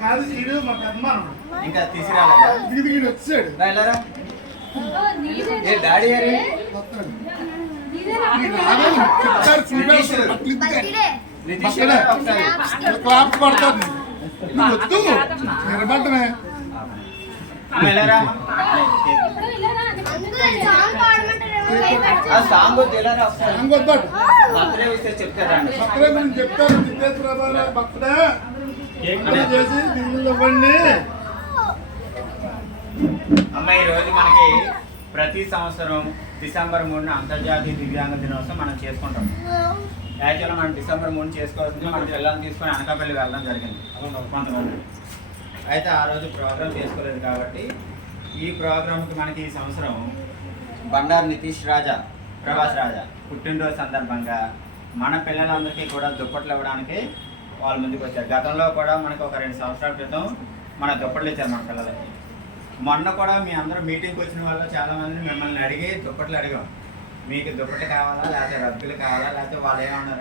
కాదు ఇంకా తీసుకురాలేదా వచ్చాడు. వెళ్ళరా ఏ డాడీ గారి? నువ్వు వద్దు. నిలబడ్డమే. సాంగ్ వద్దు వెళ్ళరా ఒకసారి. ఇంకొద్దాడు బర్త్డే వస్తే చెప్తారండి బర్త్డే గురించి చెప్తారు సిద్ధేశ్వర బాబా బర్త్డే. బర్త్డే చేసి దిగులు ఇవ్వండి. అమ్మ ఈ రోజు మనకి ప్రతి సంవత్సరం డిసెంబర్ మూడున అంతర్జాతీయ దివ్యాంగ దినోత్సవం మనం చేసుకుంటాం. యాక్చువల్గా మనం డిసెంబర్ మూడు చేసుకోవాల్సింది మన పిల్లల్ని తీసుకొని అనకాపల్లి వెళ్ళడం జరిగింది. కొంతమంది. అయితే ఆ రోజు ప్రోగ్రామ్ చేసుకోలేదు కాబట్టి ఈ ప్రోగ్రామ్కి మనకి ఈ సంవత్సరం బండారు నితీష్ రాజా ప్రభాస్ రాజా పుట్టినరోజు సందర్భంగా మన పిల్లలందరికీ కూడా దుప్పట్లు ఇవ్వడానికి వాళ్ళ ముందుకు వచ్చారు. గతంలో కూడా మనకు ఒక రెండు సంవత్సరాల క్రితం మన దుప్పట్లు ఇచ్చారు మన పిల్లలకి. మొన్న కూడా మీ అందరూ మీటింగ్కి వచ్చిన వాళ్ళు చాలామంది మిమ్మల్ని అడిగి దుప్పట్లు అడిగాం. మీకు దుప్పట్లు కావాలా లేకపోతే రబ్బులు కావాలా లేకపోతే వాళ్ళు ఏమన్నారు?